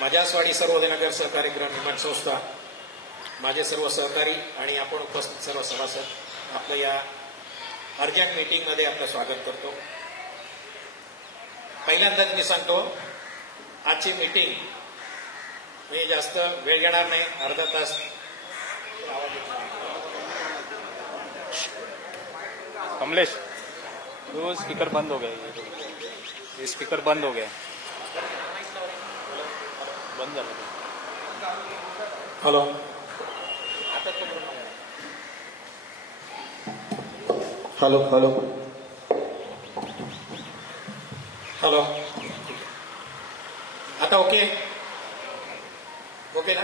माझ्याचवाडी सर्वोदयनगर सहकारी गृहनिर्माण संस्था, माझे सर्व सहकारी आणि आपण उपस्थित सर्व सभासद आपल्या या अर्जंट मीटिंगमध्ये आपलं स्वागत करतो. पहिल्यांदाच मी सांगतो, आजची मीटिंग मी जास्त वेळ घेणार नाही, अर्धा तास. कमलेश, तो स्पीकर बंद हो गया. ये स्पीकर बंद हो गया. बंद झालं. Hello, hello hello hello. आता ओके ओके ना?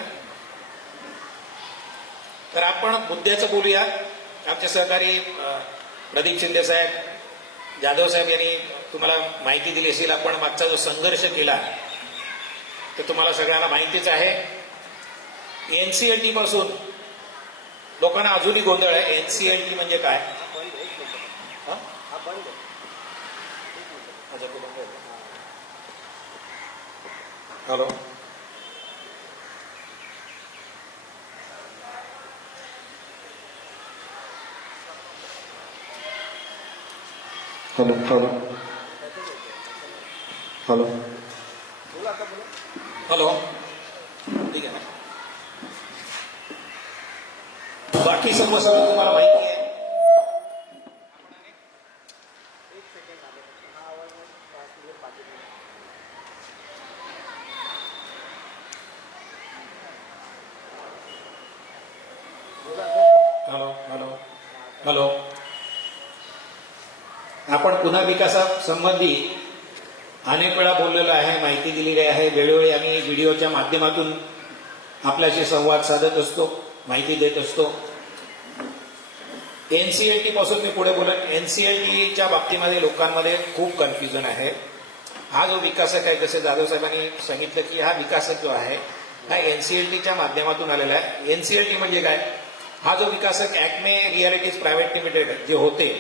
तर आपण मुद्द्याचं बोलूया. आमचे सहकारी प्रदीप शिंदे साहेब, जाधव साहेब यांनी तुम्हाला माहिती दिली असेल. आपण मागचा जो संघर्ष केला ते तुम्हाला सगळ्यांना माहितीच आहे. एनसीएलटी पासून लोकांना अजूनही गोंधळ आहे. एनसीएलटी म्हणजे काय? Hello, hello hello hello hello. ठीक आहे ना? बाकी सर्व तुम्हाला माहिती आहे. Hello hello hello. आपण पुन्हा विकासासंबंधी अनेक वेळा बोललेलो आहे, माहिती दिलेली आहे. वेळोवेळी आम्ही व्हिडिओच्या माध्यमातून आपल्याशी संवाद साधत असतो, माहिती देत असतो. एनसीएलटी पासून मी पुढे बोलत. एनसीएलटीच्या बाबतीमध्ये लोकांमध्ये खूप कन्फ्युजन आहे. हा जो विकासक आहे, जसे जाधव साहेबांनी सांगितलं की हा विकासक जो आहे हा एनसीएलटीच्या माध्यमातून आलेला आहे. एनसीएलटी म्हणजे काय? हा जो विकासक ॲक्मे रियालिटीज प्रायव्हेट लिमिटेड जे होते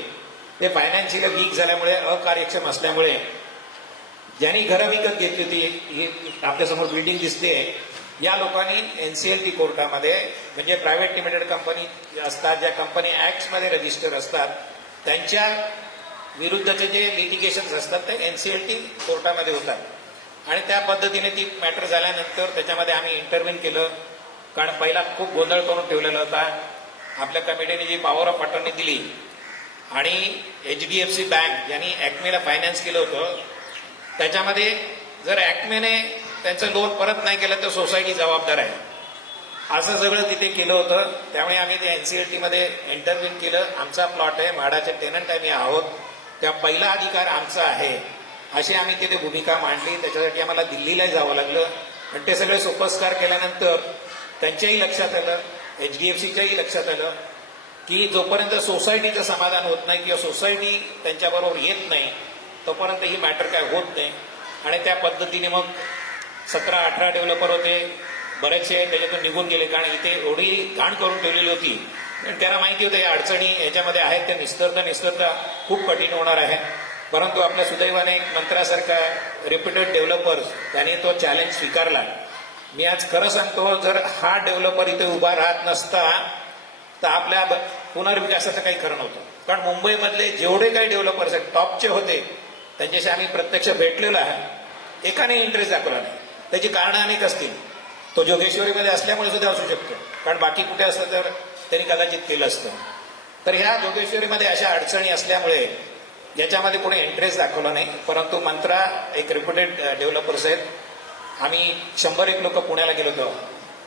ते फायनान्शियली वीक झाल्यामुळे, अकार्यक्षम असल्यामुळे, ज्यांनी घरं विकत घेतली होती, ही आपल्यासमोर बिल्डिंग दिसते, या लोकांनी एनसीएलटी कोर्टामध्ये, म्हणजे प्रायव्हेट लिमिटेड कंपनी असतात, ज्या कंपनी ॲक्ट्समध्ये रजिस्टर असतात, त्यांच्या विरुद्धचे जे लिटिगेशन्स असतात ते एनसीएलटी कोर्टामध्ये होतात. आणि त्या पद्धतीने ती मॅटर झाल्यानंतर त्याच्यामध्ये आम्ही इंटरव्ह्यू केलं. कारण पहिला खूप गोंधळ करून ठेवलेला होता. आपल्या कमिटीने जी पॉवर ऑफ अटॉर्नी दिली आणि HDFC बँक ज्यांनी ॲक्मेला फायनान्स केलं होतं, त्याच्यामध्ये जर ॲक्मेने त्यांचं लोन परत नाही केलं तर सोसायटी जबाबदार आहे, असं सगळं तिथे केलं होतं. त्यामुळे आम्ही ते एनसीएलटीमध्ये इंटरव्ह्यू केलं. आमचा प्लॉट आहे, म्हाडाचे टेनंट आम्ही आहोत, त्या पहिला अधिकार आमचा आहे, अशी आम्ही तिथे भूमिका मांडली. त्याच्यासाठी आम्हाला दिल्लीला जावं लागलं. पण ते सगळे सोपस्कार केल्यानंतर त्यांच्याही लक्षात आलं, HDFCच्याही लक्षात आलं की जोपर्यंत सोसायटीचं समाधान होत नाही किंवा सोसायटी त्यांच्याबरोबर येत नाही तोपर्यंत ही मॅटर काय होत नाही. आणि त्या पद्धतीने मग 17-18 डेव्हलपर होते, बरेचसे त्याच्यातून निघून गेले. कारण इथे एवढी घाण करून ठेवलेली होती आणि त्यांना माहिती होतं या अडचणी याच्यामध्ये आहेत, त्या निस्तरता खूप कठीण होणार आहे. परंतु आपल्या सुदैवाने मंत्र्यासारखा रेप्युटेड डेव्हलपर्स त्यांनी तो चॅलेंज स्वीकारला. मी आज खरं सांगतो, जर हा डेव्हलपर इथे उभा राहत नसता तर आपल्या पुनर्विकासाचं काही खरं नव्हतं. कारण मुंबईमधले जेवढे काही डेव्हलपर्स आहेत, टॉपचे होते, त्यांच्याशी आम्ही प्रत्यक्ष भेटलेलो आहे. एकाने इंटरेस्ट दाखवला नाही. त्याची कारणं अनेक असतील. तो जोगेश्वरीमध्ये असल्यामुळे सुद्धा असू शकतो, कारण बाकी कुठे असतं तर त्यांनी कदाचित केलं असतं. तर ह्या जोगेश्वरीमध्ये अशा अडचणी असल्यामुळे याच्यामध्ये कोणी इंटरेस्ट दाखवला नाही. परंतु मंत्रा एक रेप्युटेड डेव्हलपर्स आहेत. आम्ही 100-1 लोक पुण्याला गेलो होतो.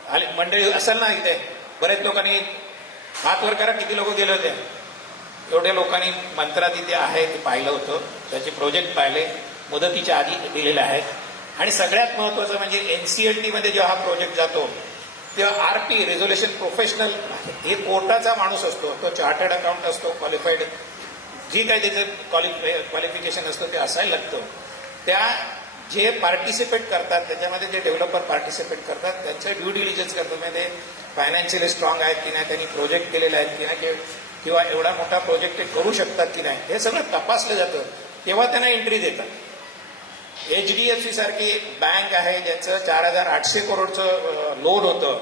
आणि मंडळी असेल ना इथे, बरेच लोकांनी हात वर करा, किती लोक गेले होते? एवढ्या लोकांनी मंत्रा तिथे आहे ते पाहिलं होतं, त्याचे प्रोजेक्ट पाहिले, मुदतीच्या आधी दिलेले आहेत. आणि सगळ्यात महत्वाचं म्हणजे एनसीएलटीमध्ये जेव्हा हा प्रोजेक्ट जातो तेव्हा RP रेझोल्युशन प्रोफेशनल हे कोर्टाचा माणूस असतो, तो चार्टर्ड अकाउंट असतो, क्वालिफाईड, जी काही त्याचं क्वालिफिकेशन असतं ते असायला लागतं. त्या जे पार्टिसिपेट करतात त्याच्यामध्ये जे डेव्हलपर पार्टिसिपेट करतात त्यांचं ड्यू डिलिजन्स करतात. म्हणजे फायनान्शियली स्ट्रॉंग आहेत की नाही, त्यांनी प्रोजेक्ट केलेले आहेत की नाही, किंवा एवढा मोठा प्रोजेक्ट ते करू शकतात की नाही, हे सगळं तपासलं जातं. तेव्हा त्यांना एंट्री देतात. HDFC सारखी बँक आहे ज्यांचं 4,800 करोडचं लोन होतं,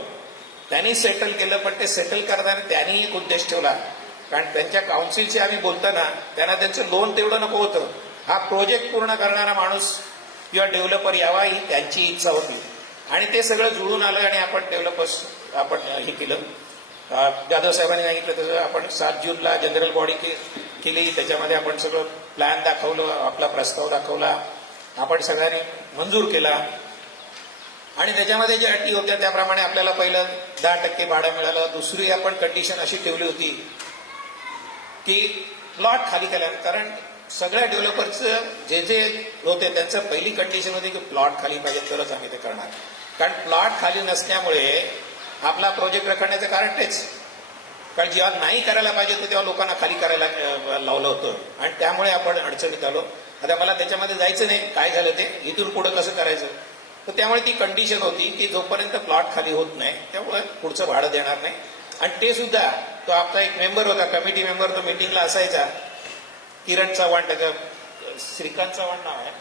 त्यांनी सेटल केलं. पण ते सेटल करताना त्यांनी एक उद्देश ठेवला, कारण त्यांच्या काउन्सिलशी आम्ही बोलताना त्यांना त्यांचं लोन तेवढं नको होतं. हा प्रोजेक्ट पूर्ण करणारा माणूस किंवा डेव्हलपर यावा ही त्यांची इच्छा होती. आणि ते सगळं जुळून आलं आणि आपण डेव्हलपर्स आपण हे केलं. जाधव साहेबांनी सांगितलं तसं आपण 7 जूनला जनरल बॉडी केली. त्याच्यामध्ये आपण सगळं प्लॅन दाखवलं, आपला प्रस्ताव दाखवला, आपण सगळ्यांनी मंजूर केला. आणि त्याच्यामध्ये ज्या अटी होत्या त्याप्रमाणे आपल्याला पहिलं 10% भाडं मिळालं. दुसरी आपण कंडिशन अशी ठेवली होती की प्लॉट खाली केल्यानंतर, कारण सगळ्या डेव्हलपर्सचं जे होते त्यांचं पहिली कंडिशन होती की प्लॉट खाली पाहिजे तरच आम्ही ते करणार. कारण प्लॉट खाली नसल्यामुळे आपला प्रोजेक्ट रखडण्याचं कारण तेच. कारण जेव्हा नाही करायला पाहिजे होतं तेव्हा लोकांना खाली करायला लावलं होतं आणि त्यामुळे आपण अडचणीत आलो. आता मला त्याच्यामध्ये जायचं नाही काय झालं ते, इथून पुढं कसं करायचं. तर त्यामुळे ती कंडिशन होती की जोपर्यंत प्लॉट खाली होत नाही त्यामुळे पुढचं भाडं देणार नाही. आणि ते सुद्धा तो आपला एक मेंबर होता, कमिटी मेंबर, तो मिटिंगला असायचा, किरण चव्हाण, त्याचं श्रीकांत चव्हाण नाव आहे.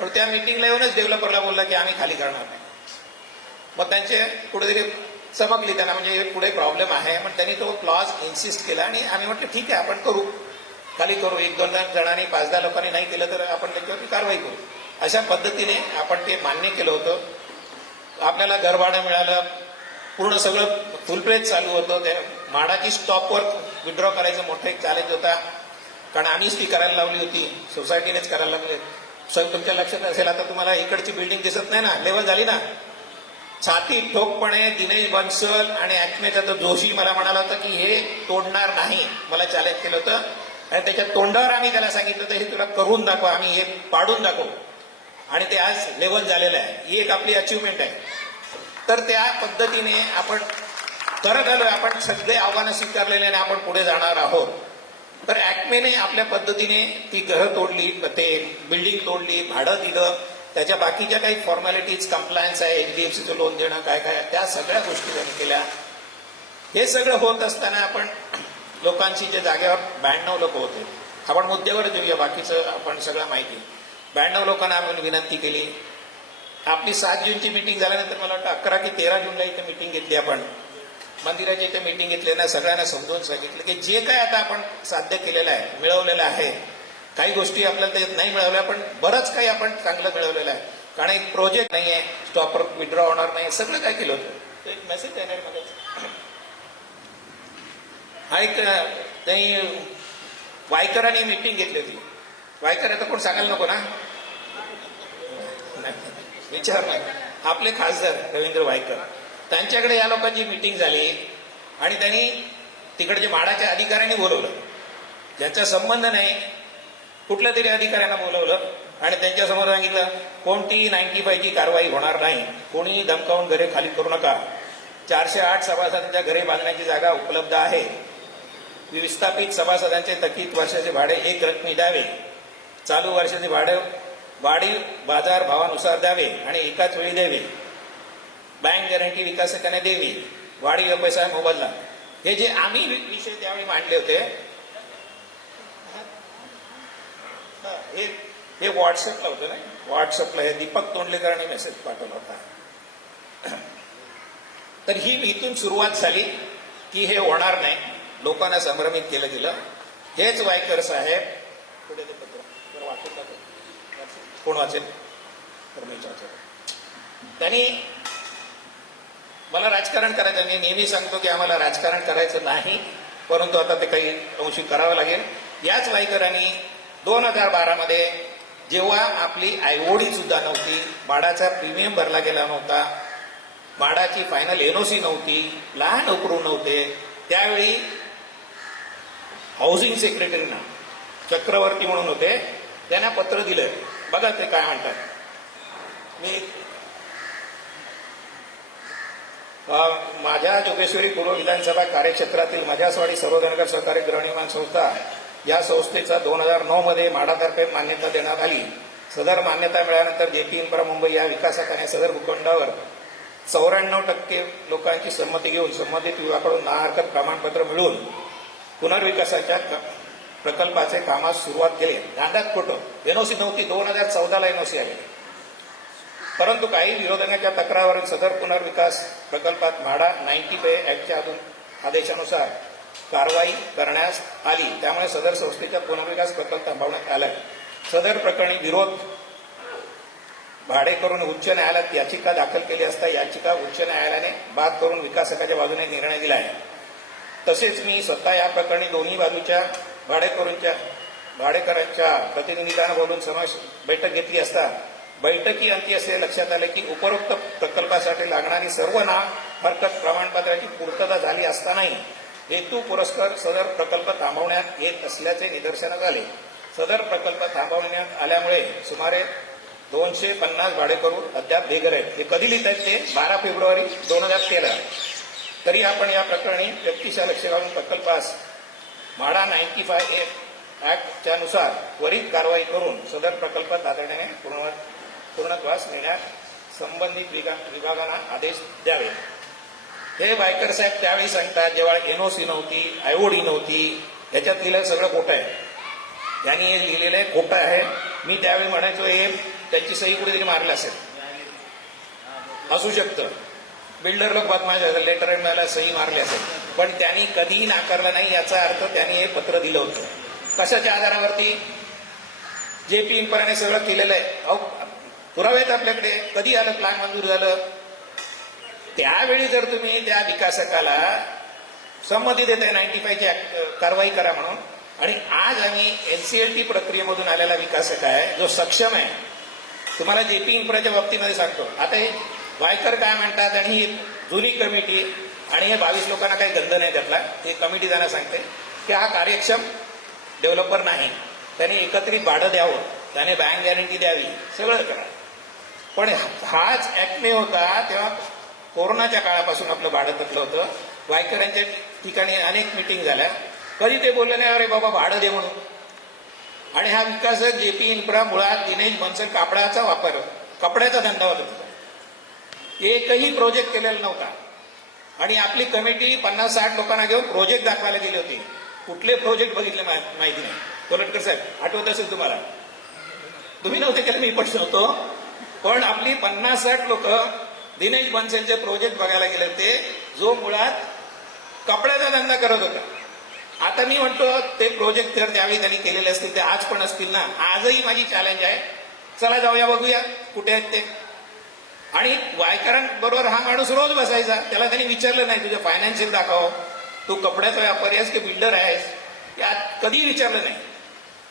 पण त्या मिटिंगला येऊनच डेव्हलपरला बोलला की आम्ही खाली करणार नाही. मग त्यांचे कुठेतरी चमकली त्यांना, म्हणजे पुढे प्रॉब्लेम आहे. पण त्यांनी तो क्लॉज इन्सिस्ट केला आणि आम्ही म्हटलं ठीक आहे आपण करू, खाली करू. 1-2 जणांनी 5-10 लोकांनी नाही केलं तर आपण त्याच्यावरती कारवाई करू. अशा पद्धतीने आपण ते मान्य केलं होतं. आपल्याला घरभाडं मिळालं, पूर्ण सगळं फुलप्रेज चालू होतं. त्या माडाची स्टॉपवर विड्रॉ करायचं मोठं एक चॅलेंज होता, कारण आम्हीच ती करायला लावली होती, सोसायटीनेच करायला लागले. तुमच्या लक्षात असेल, आता तुम्हाला इकडची बिल्डिंग दिसत नाही ना, लेवल झाली ना. छाती ठोकपणे दिनेश बन्सल आणि ॲक्मेचा तो जोशी मला म्हणाला होता की हे तोडणार नाही, मला चॅलेंज केलं होतं. आणि त्याच्या तोंडावर आम्ही त्याला सांगितलं होतं हे तुला करून दाखव, आम्ही हे पाडून दाखवू. आणि ते आज लेवल झालेलं आहे. ही एक आपली अचिव्हमेंट आहे. तर त्या पद्धतीने आपण करत आलोय. आपण सगळे आव्हानं स्वीकारलेले आणि आपण पुढे जाणार आहोत. तर ॲक्मेने आपल्या पद्धतीने ती घरं तोडली, ते बिल्डिंग तोडली, भाडं दिलं, त्याच्या बाकीच्या काही फॉर्मॅलिटीज, कंप्लायन्स आहे, HDFCचं लोन देणं, काय काय, त्या सगळ्या गोष्टी त्यांनी केल्या. हे सगळं होत असताना आपण लोकांची जे जागेवर 92 लोक होते, आपण मुद्द्यावर देऊया, बाकीचं आपण सगळं माहिती. 92 लोकांना आपण विनंती केली. आपली 7 जूनची मीटिंग झाल्यानंतर मला वाटतं 11 की 13 जूनला इथे मीटिंग घेतली. आपण मंदिराची इथे मीटिंग घेतली ना, सगळ्यांना समजून सांगितलं की जे काय आता आपण साध्य केलेलं आहे, मिळवलेलं आहे, काही गोष्टी आपल्याला त्याच्यात नाही मिळवल्या, पण बरंच काही आपण चांगलं मिळवलेलं आहे. कारण एक प्रोजेक्ट नाही आहे, स्टॉपर विड्रॉ होणार नाही, सगळं काय केलं होतं. एक मेसेज आहे ना मला, हा एक त्यांनी वायकरांनी मीटिंग घेतली होती. वायकर आता कोण सांगायला नको ना, विचार नाही. आपले खासदार रवींद्र वायकर, त्यांच्याकडे या लोकांची मीटिंग झाली आणि त्यांनी तिकडच्या म्हाडाच्या अधिकाऱ्यांनी बोलवलं, ज्यांचा संबंध नाही, कुठल्या तरी अधिकाऱ्यांना बोलवलं आणि त्यांच्यासमोर सांगितलं कोणतीही 95ची कारवाई होणार नाही, कोणीही धमकावून घरे खाली करू नका. 408 सभासदांच्या घरे बांधण्याची जागा उपलब्ध आहे. विस्थापित सभासदांचे थकीत वर्षाचे भाडे एक रकमी द्यावे. चालू वर्षाचे भाडे वाढीव बाजार भावानुसार द्यावे आणि एकाच वेळी द्यावे. बँक गॅरंटी विकासकाने द्यावी. वाढीव पैसा मोबदला. हे जे आम्ही विषय त्यावेळी मांडले होते, हे व्हॉट्सअपला होतं ना, व्हॉट्सअपला हे दीपक तोंडलेकरांनी मेसेज पाठवला होता. तर ही इथून सुरुवात झाली की हे होणार नाही, लोकांना संभ्रमित केलं गेलं. हेच वायकर साहेब, पुढे ते पत्र वाचून टाकतो, कोण वाचेल तर मी वाचेल. त्यांनी मला राजकारण करायचं, मी नेहमी सांगतो की आम्हाला राजकारण करायचं नाही, परंतु आता ते काही अंशी करावं लागेल. याच वायकरांनी 2012 मध्ये जेव्हा आपली आयओडी सुद्धा नव्हती, भाडाचा प्रीमियम भरला गेला नव्हता, भाडाची फायनल एनओसी नव्हती, लहान नोकरू नव्हते, त्यावेळी हाऊसिंग सेक्रेटरीना चक्रवर्ती म्हणून होते, त्यांना पत्र दिलं. बघा ते काय म्हणतात. मी माझ्या जोगेश्वरी पूर्व विधानसभा कार्यक्षेत्रातील माझ्यासवाडी सर्वधनगर सहकारी गृहनिर्माण संस्था या संस्थेचा 2009 मध्ये म्हाडातर्फे मान्यता देण्यात आली. सदर मान्यता मिळाल्यानंतर जेपी इन्फ्रा मुंबई या विकासकाने सदर भूखंडावर 94% लोकांची संमती घेऊन संबंधित विभागाकडून ना हरकत प्रमाणपत्र मिळवून पुनर्विकासाच्या प्रकल्पाचे कामास सुरुवात केली. दांडात खोटं, एनओसी नव्हती, 2014ला एनओसी आली. परंतु काही विरोधकांच्या तक्रारीवरून सदर पुनर्विकास प्रकल्पात म्हाडा 95 ऍक्टच्या आदेशानुसार कारवाई करण्यास आली. त्यामुळे सदर संस्थेचा पुनर्विकास प्रकल्प थांबवण्यात आला. सदर प्रकरणी विरोध भाडेकरून उच्च न्यायालयात याचिका दाखल केली असता याचिका उच्च न्यायालयाने बाद करून विकासकाच्या बाजूने निर्णय दिला आहे. तसेच मी स्वतः या प्रकरणी दोन्ही बाजूच्या भाडेकरांच्या प्रतिनिधींना बोलून समावेश बैठक घेतली असता बैठकीअंती असे लक्षात आले की उपरोक्त प्रकल्पासाठी लागणारी सर्व हरकत प्रमाणपत्राची पूर्तता झाली असतानाही हेतू पुरस्कार सदर प्रकल्प थांबवण्यात येत असल्याचे निदर्शनास आले. सदर प्रकल्प थांबवण्यात आल्यामुळे सुमारे 250 भाडेकरू अद्याप बेघर आहेत. हे कधी लिहित आहेत ते 12 फेब्रुवारी 2013. तरी आपण या प्रकरणी व्यक्तीच्या लक्ष घालून प्रकल्पास म्हाडा 95 ऍक्टच्या नुसार त्वरित कारवाई करून सदर प्रकल्प तातडीने पूर्णत्वास नेण्यास संबंधित विभागांना आदेश द्यावे. हे वायकर साहेब त्यावेळी सांगतात जेव्हा एनओसी नव्हती, आयओडी नव्हती, याच्यात लिहिलं सगळं खोटं आहे. त्यांनी हे लिहिलेलं आहे खोटं आहे. मी त्यावेळी म्हणायचो हे त्यांची सही कुठेतरी मारली असेल, असू शकतं. बिल्डर लोक बदमाश लेटर मला सही मारली असेल, पण त्यांनी कधीही नाकारलं नाही. याचा अर्थ त्यांनी हे पत्र दिलं होतं. कशाच्या आधारावरती? जेपी इंपराने सगळं केलेलं आहे. अहो पुरावे आहेत आपल्याकडे. कधी आलं प्लॅन मंजूर झालं? त्यावेळी जर तुम्ही त्या विकासकाला संमती देताय 95 ची कारवाई करा म्हणून, आणि आज आम्ही एनसीएलटी प्रक्रियेमधून आलेला विकासक आहे जो सक्षम आहे. तुम्हाला जेपी इन्फ्राच्या बाबतीमध्ये सांगतो. आता हे वायकर काय म्हणतात आणि ही जुनी कमिटी आणि हे 22 लोकांना काही गंध नाही त्यातला. हे कमिटी त्यांना सांगते की हा कार्यक्षम डेव्हलपर नाही, त्याने एकत्रित भाडं द्यावं, त्याने बँक गॅरंटी द्यावी, सगळं करा. पण हाच ऍक्मे होता तेव्हा कोरोनाच्या काळापासून आपलं भाडं तटलं होतं. वायकरांच्या ठिकाणी अनेक मिटिंग झाल्या. कधी ते बोलले नाही अरे बाबा भाडं दे म्हणून. आणि हा विकासक जेपी इन्फ्रा मुळात दिनेश बनसोड कपड्याचा धंदा होता तिचा. एकही प्रोजेक्ट केलेला नव्हता. आणि आपली कमिटी 50-60 लोकांना घेऊन प्रोजेक्ट दाखवायला गेली होती. कुठले प्रोजेक्ट बघितले माहिती नाही. कोलटकर साहेब आठवत असेल तुम्हाला, तुम्ही नव्हते केलं, मी पण नव्हतो. पण आपली 50-60 लोक दिनेश बनसेलचे प्रोजेक्ट बघायला गेले होते, जो मुळात कपड्याचा धंदा करत होता. आता मी म्हणतो ते प्रोजेक्ट जर त्यावेळी त्यांनी केलेले असतील ते आज पण असतील ना. आजही माझी चॅलेंज आहे, चला जाऊया बघूया कुठे आहेत ते. आणि वायकरांबरोबर हा माणूस रोज बसायचा. त्याला त्यांनी विचारलं नाही तुझं फायनान्शियल दाखव, तू कपड्याचा व्यापारी आहेस की बिल्डर आहेस, यात कधी विचारलं नाही.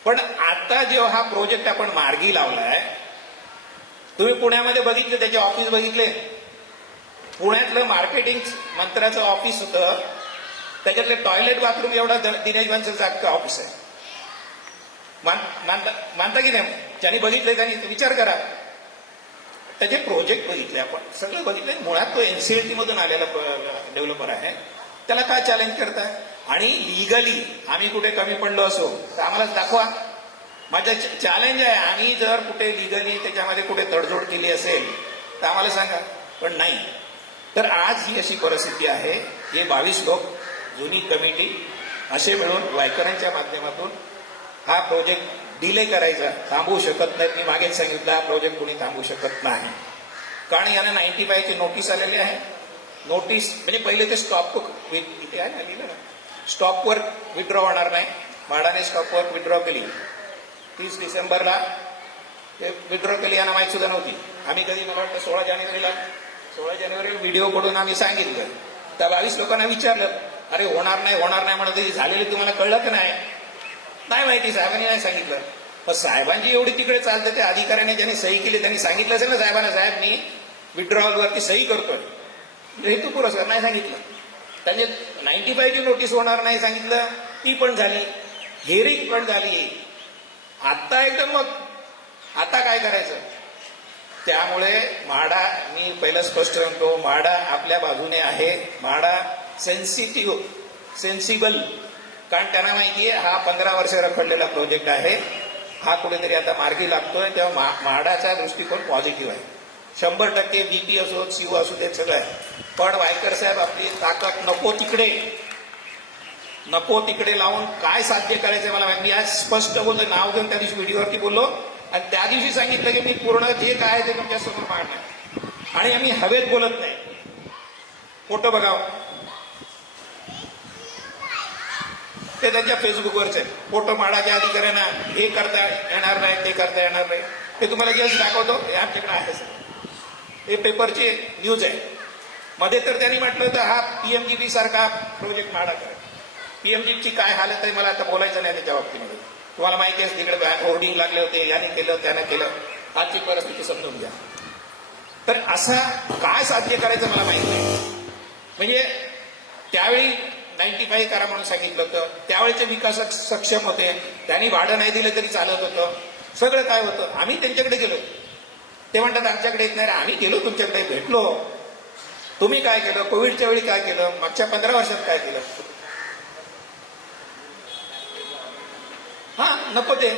पण आता जेव्हा हा प्रोजेक्ट आपण मार्गी लावलाय, तुम्ही पुण्यामध्ये बघितले त्याचे ऑफिस बघितले. पुण्यातलं मार्केटिंग मंत्र्याचं ऑफिस होतं, त्याच्यातले टॉयलेट बाथरूम एवढा दिनेश बनसलचं अख्खं ऑफिस आहे. मानता की नाही? ज्यांनी बघितले त्यांनी विचार करा. त्याचे प्रोजेक्ट बघितले, आपण सगळं बघितलं. मुळात तो एनसीएलटी मधून आलेला डेव्हलपर आहे. त्याला काय चॅलेंज करताय? आणि लिगली आम्ही कुठे कमी पडलो असो तर आम्हाला दाखवा. माझं चॅलेंज आहे, आम्ही जर कुठे लिगली त्याच्यामध्ये कुठे तडजोड केली असेल तर आम्हाला सांगा. पण नाही. तर आज ही अशी परिस्थिती आहे. हे 22 लोक जुनी कमिटी असे मिळून वायकरांच्या माध्यमातून हा प्रोजेक्ट डिले करायचा थांबवू शकत नाहीत. मी मागेच सांगितलं हा प्रोजेक्ट कोणी थांबवू शकत नाही, कारण यांना 95 ची नोटीस आलेली आहे. नोटीस म्हणजे पहिले ते स्टॉप इथे आहे ना, लिहिलं ना, स्टॉपवर विड्रॉ होणार नाही. म्हाडाने स्टॉपवर विड्रॉ केली 30 डिसेंबरला. ते विड्रॉ केली यांना माहीत सुद्धा नव्हती. आम्ही कधी मला वाटतं 16 जानेवारीला व्हिडिओ कडून आम्ही सांगितलं. त्या 22 लोकांना विचारलं अरे होणार नाही म्हणत झालेली तुम्हाला कळलं की नाही? नाही माहिती, साहेबांनी नाही सांगितलं. पण साहेबांची एवढी तिकडे चालते, त्या अधिकाऱ्याने ज्यांनी सही केली त्यांनी सांगितलं असेल ना साहेबांना, साहेब मी विड्रॉवलवरती सही करतोय. हेतू पुरस्कार नाही सांगितलं. त्यांनी 95 ची नोटीस होणार नाही सांगितलं, ती पण झाली, हिअरिंग पण झाली. आता एकदम मग आता काय करायचं? त्यामुळे म्हाडा, मी पहिलं स्पष्ट म्हणतो, म्हाडा आपल्या बाजूने आहे. म्हाडा सेन्सिबल, कारण त्यांना माहितीये हा 15 वर्ष रखडलेला प्रोजेक्ट आहे. हा कुठेतरी आता मार्गी लागतोय. तेव्हा म्हाडाचा दृष्टिकोन पॉझिटिव्ह आहे. 100% VP असो, सीओ असो, ते सगळं आहे. पण वायकर साहेब आपली ताकद नको तिकडे लावून काय साध्य करायचंय मला माहिती. मी आज स्पष्ट बोलतो, नाव घेऊन त्या दिवशी व्हिडिओवरती बोललो, आणि त्या दिवशी सांगितलं की मी पूर्ण जे काय आहे ते तुमच्या समोर मांडणार आणि आम्ही हवेत बोलत नाही. फोटो बघावं ते त्यांच्या फेसबुकवरचे फोटो माडाच्या अधिकाऱ्यांना हे करता येणार नाही, ते करता येणार नाही. ते तुम्हाला जस्ट दाखवतो, हे आमच्याकडे आहे सर, हे पेपरची न्यूज आहे. मध्ये तर त्यांनी म्हटलं होतं हा पीएमजीपी सारखा प्रोजेक्ट माडा करा. पीएमजीपीची काय हालत आहे मला आता बोलायचं नाही त्याच्या बाबतीमध्ये. तुम्हाला माहिती आहे तिकडे होर्डिंग लागले होते, याने केलं त्याने केलं. आजची परिस्थिती समजून घ्या. तर असं काय साध्य करायचं मला माहित नाही. म्हणजे त्यावेळी 95 करा म्हणून सांगितलं होतं. त्यावेळेचे विकासक सक्षम होते, त्यांनी भाडं नाही दिलं तरी चालत होतं. सगळं काय होतं. आम्ही त्यांच्याकडे गेलो, ते म्हणतात आमच्याकडे येत नाही. आम्ही गेलो तुमच्याकडे, भेटलो. तुम्ही काय केलं, कोविडच्या वेळी काय केलं, मागच्या 15 वर्षात काय केलं. हा नको ते.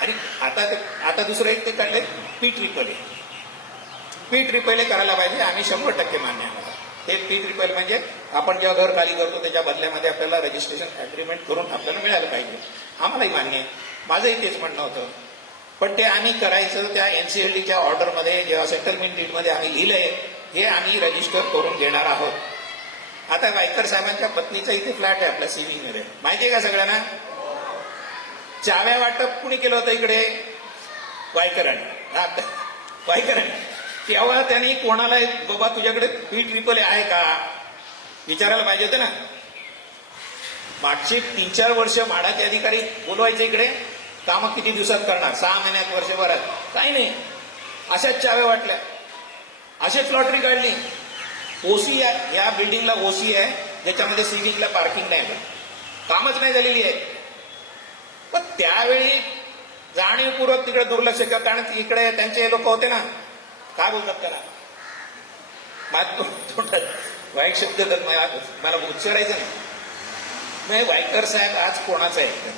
आणि आता दुसरं एक ते काढले P-triple. P-triple करायला पाहिजे. आम्ही 100% मान्य आहोत. हे P-triple म्हणजे आपण जेव्हा घर खाली करतो त्याच्या बदल्यामध्ये आपल्याला रजिस्ट्रेशन अग्रीमेंट करून आपल्याला मिळालं पाहिजे. आम्हालाही मान्य आहे, माझंही तेच म्हणणं होतं. पण ते आम्ही करायचं त्या NCLTच्या ऑर्डरमध्ये जेव्हा सेटलमेंट डीडमध्ये आम्ही लिहिलंय हे आम्ही रजिस्टर करून घेणार आहोत. आता वायकर साहेबांच्या पत्नीचा इथे फ्लॅट आहे आपल्या CV मध्ये, माहितीये का सगळ्यांना. चाव्या वाटप कुणी केलं होतं इकडे, वायकरांनी. तेव्हा त्यांनी कोणाला बाबा तुझ्याकडे P-triple आहे का विचारायला पाहिजे होतं ना. मागची 3-4 वर्ष म्हाडाचे अधिकारी बोलवायचे इकडे, कामं किती दिवसात करणार, 6 महिन्यात, वर्षभरात, काही नाही. अशाच चाव्या वाटल्या, अशीच लॉटरी काढली. ओसी आहे या बिल्डिंगला, ओसी आहे ज्याच्यामध्ये सिव्हिकला पार्किंग नाही, कामच नाही झालेली आहे. पण त्यावेळी जाणीवपूर्वक तिकडे दुर्लक्ष करतात. आणि इकडे त्यांचे लोक होते ना, काय बोलतात त्याला, वाईट शब्द तर मला उच्चारायचं नाही. मग वायकर साहेब आज कोणाचा आहे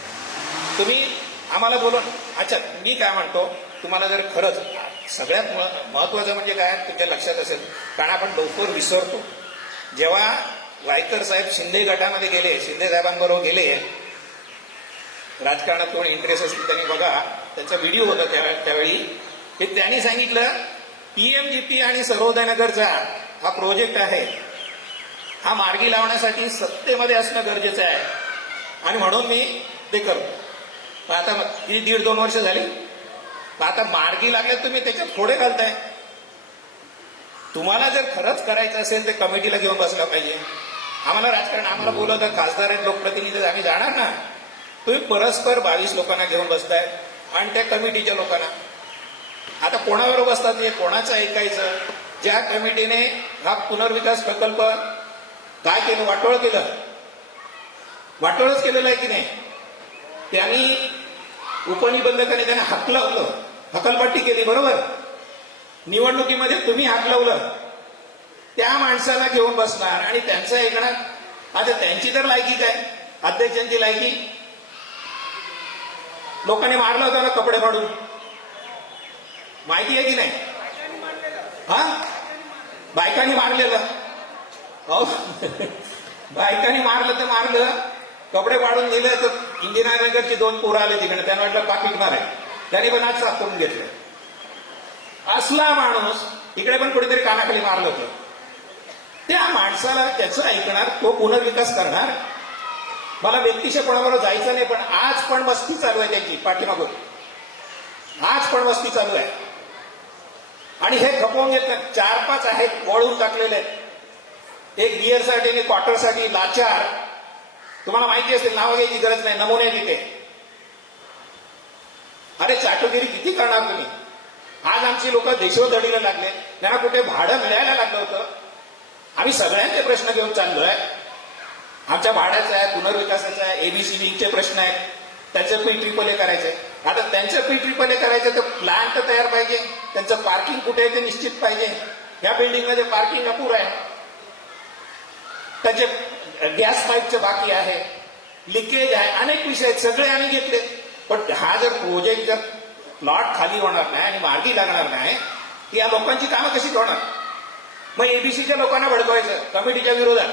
तुम्ही आम्हाला बोलून. अच्छा मी काय म्हणतो, तुम्हाला जर खरंच सगळ्यात महत्वाचं म्हणजे काय तुमच्या लक्षात असेल, कारण आपण लवकर विसरतो. जेव्हा वायकर साहेब शिंदे गटामध्ये गेले, शिंदे साहेबांबरोबर गेले, राजकारणात कोण इंटरेस्ट असतील त्यांनी बघा, त्यांचा व्हिडिओ होता त्यावेळी. हे त्यांनी सांगितलं PMGP आणि सर्वोदयनगरचा हा प्रोजेक्ट आहे, हा मार्गी लावण्यासाठी सत्तेमध्ये असणं गरजेचं आहे आणि म्हणून मी ते करतो. आता 1.5-2 वर्ष झाली, आता मार्गी लागले तुम्ही त्याच्यात थोडे घालताय. तुम्हाला जर खरंच करायचं असेल तर कमिटीला घेऊन बसलं पाहिजे. आम्हाला राजकारण, आम्हाला बोलवतं, खासदार आहेत, लोकप्रतिनिधी, आम्ही जाणार ना. तुम्ही परस्पर 22 लोकांना घेऊन बसताय आणि त्या कमिटीच्या लोकांना. आता कोणावर बसतात हे, कोणाचं ऐकायचं. ज्या कमिटीने हा पुनर्विकास प्रकल्प काय केलं, वाटोळ केलं, वाटोळच केलेलं आहे की नाही. त्यांनी उपनिबंधकाने त्यांना हकलवलं, हकलपट्टी केली, बरोबर. निवडणुकीमध्ये तुम्ही हकलवलं, त्या माणसाला घेऊन बसणार आणि त्यांचं ऐकणार. आता त्यांची तर लायकी काय, अध्यक्षांची लायकी. लोकांनी मारलं होतं ना कपडे फाडून, माहिती आहे की नाही. हा बायकांनी मारलेलं, हो बायकांनी मारलं तर मारलं, कपडे पाडून दिलं तर इंदिरानगरची 2 पोरं आले तिकडे, त्यांना वाटलं पाकिट मार आहे, त्यांनी पण आज साफ करून घेतलं. असला माणूस इकडे पण कुठेतरी कानाखाली मारलं होतं. त्या माणसाला त्याचं ऐकणार, तो पुनर्विकास करणार. मला व्यक्तिशः कोणाबरोबर जायचं नाही, पण आज पण वस्ती चालू आहे त्यांची पाठीमागून, आज पण वस्ती चालू आहे. आणि हे खपवून घेतलं. 4-5 आहेत वळून टाकलेले आहेत. एक बिअरसाठी आणि क्वार्टरसाठी लाचार. तुम्हाला माहिती असेल, नावं घ्यायची गरज नाही, नमुने तिथे. अरे चाटुगिरी किती करणार तुम्ही. आज आमची लोक देशोधडीला लागले, त्यांना कुठे भाडं मिळायला लागलं होतं. आम्ही सगळ्यांचे प्रश्न घेऊन चाललोय. आमच्या भाड्याचा आहे, पुनर्विकासाचा आहे, ABCDचे प्रश्न आहेत, त्याचं P-triple करायचंय. आता त्यांचं P-triple करायचं तर प्लॅन तर तयार पाहिजे, त्यांचं पार्किंग कुठे आहे ते निश्चित पाहिजे. या बिल्डिंगमध्ये पार्किंग अपुरं आहे, त्याचे गॅस पाईपचं बाकी आहे, लिकेज आहे, अनेक विषय आहेत, सगळे आम्ही घेतले. पण हा जर प्रोजेक्ट जर प्लॉट खाली होणार नाही आणि मार्गी लागणार नाही, या लोकांची कामं कशी होणार. मग ABCच्या लोकांना भडकवायचं कमिटीच्या विरोधात,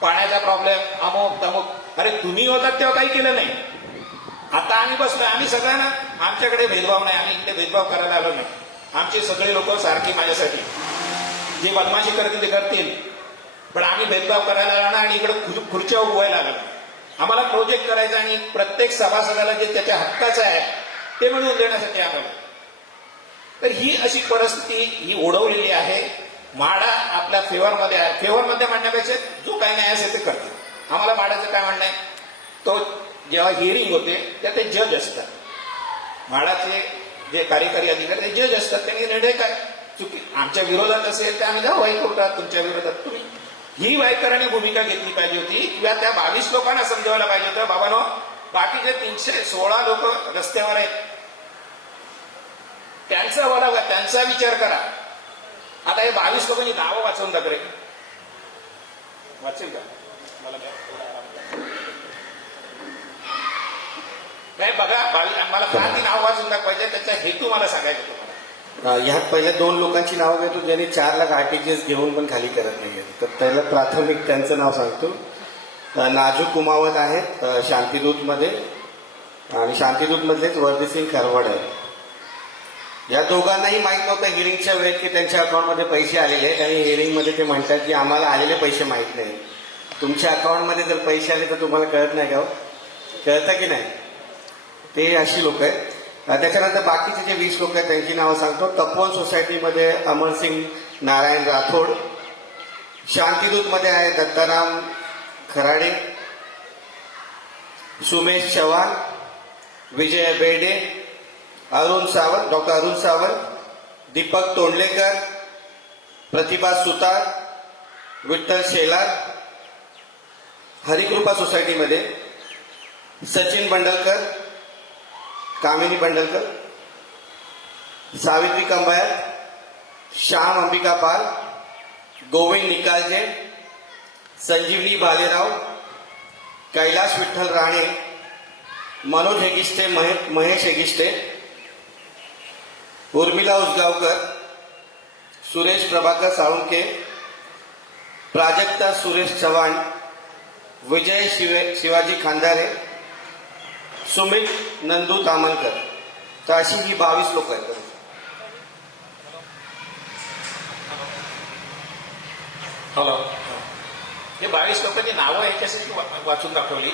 पाण्याचा प्रॉब्लेम, अमुक तमुक. अरे तुम्ही होतात तेव्हा काही केलं नाही, आता आम्ही बसलोय, आम्ही सगळ्यांना, आमच्याकडे भेदभाव नाही, आम्ही इकडे भेदभाव करायला आलो नाही. आमचे सगळे लोक सारखी माझ्यासाठी, जे बदमाशी करतील ते करतील, पण आम्ही भेदभाव करायला आलो ना आणि इकडे खुर्च्या उभवायला आलो. आम्हाला प्रोजेक्ट करायचा आणि प्रत्येक सभासदाला जे त्याच्या हक्काचं आहे ते मिळवून देण्यासाठी आम्हाला. तर ही अशी परिस्थिती ही ओढवलेली आहे. म्हाडा आपल्या फेवरमध्ये आहे. फेवरमध्ये म्हणण्यापेक्षा जो काही नाही असेल ते करते. आम्हाला म्हाडाचं काय म्हणणं आहे, तो जेव्हा हिअरिंग होते त्या ते जज असतात, म्हाडाचे जे कार्यकारी अधिकारी ते जज असतात. त्यांनी निर्णय काय चुकी आमच्या विरोधात असेल तर आम्ही जाऊ हायकोर्टात तुमच्या विरोधात. तुम्ही ही वाईकरांनी भूमिका घेतली पाहिजे होती किंवा त्या 22 लोकांना समजावायला पाहिजे होतं, बाबांनो बाकीचे 316 लोक रस्त्यावर आहेत, त्यांचा बोलावा, त्यांचा विचार करा. आता हे 22 लोकांनी नावं वाचवून दाखवे, वाचेल का मला नाही बघा. मला का ती नाव वाचून दाखवायचं त्याचा हेतू मला सांगायचं तुम्हाला. ह्यात पहिल्या 2 लोकांची नावं घेतो ज्यांनी 4 लाख आरटीजीएस घेऊन पण खाली करत नाहीये. तर पहिलं प्राथमिक त्यांचं नाव सांगतो. नाजू कुमावत आहेत शांतिदूतमध्ये, आणि शांतिदूतमधलेच वर्दीसिंग खरवड आहे. या दोघांनाही माहीत नव्हतं हिअरिंगच्या वेळेत की त्यांच्या अकाउंटमध्ये पैसे आलेले आहेत, आणि हिअरिंगमध्ये ते म्हणतात की आम्हाला आलेले पैसे माहीत नाही. तुमच्या अकाउंटमध्ये जर पैसे आले तर तुम्हाला कळत नाही का? कळतं की नाही? ते अशी लोक आहेत. त्याच्यानंतर बाकीचे जे 20 लोक आहेत त्यांची नावं सांगतो. तपोवन सोसायटीमध्ये अमरसिंग नारायण राठोड, शांतिदूतमध्ये आहे दत्ताराम खराडे, सुमेश चव्हाण, विजय बेर्डे, अरुण सावंत, डॉक्टर अरुण सावंत, दीपक तोंडलेकर, प्रतिभा सुतार, विठ्ठल शेलार. हरिकृपा सोसायटीमध्ये सचिन बंडलकर, कामिनी बंडलकर, सावित्री कंबायत, श्याम अंबिका पाल, गोविंद निकालजे, संजीवनी भालेराव, कैलास विठ्ठल राणे, मनोज हेगिष्टे, महेश हेगिष्टे, उर्मिला उसगावकर, सुरेश प्रभाकर साळुंके, प्राजक्ता सुरेश चव्हाण, विजय शिवाजी खांदारे, सुमित नंदू तामलकर. तर अशी ही 22 लोक आहेत. हॅलो, हे 22 लोकांची नावं याच्यासाठी वाचून दाखवली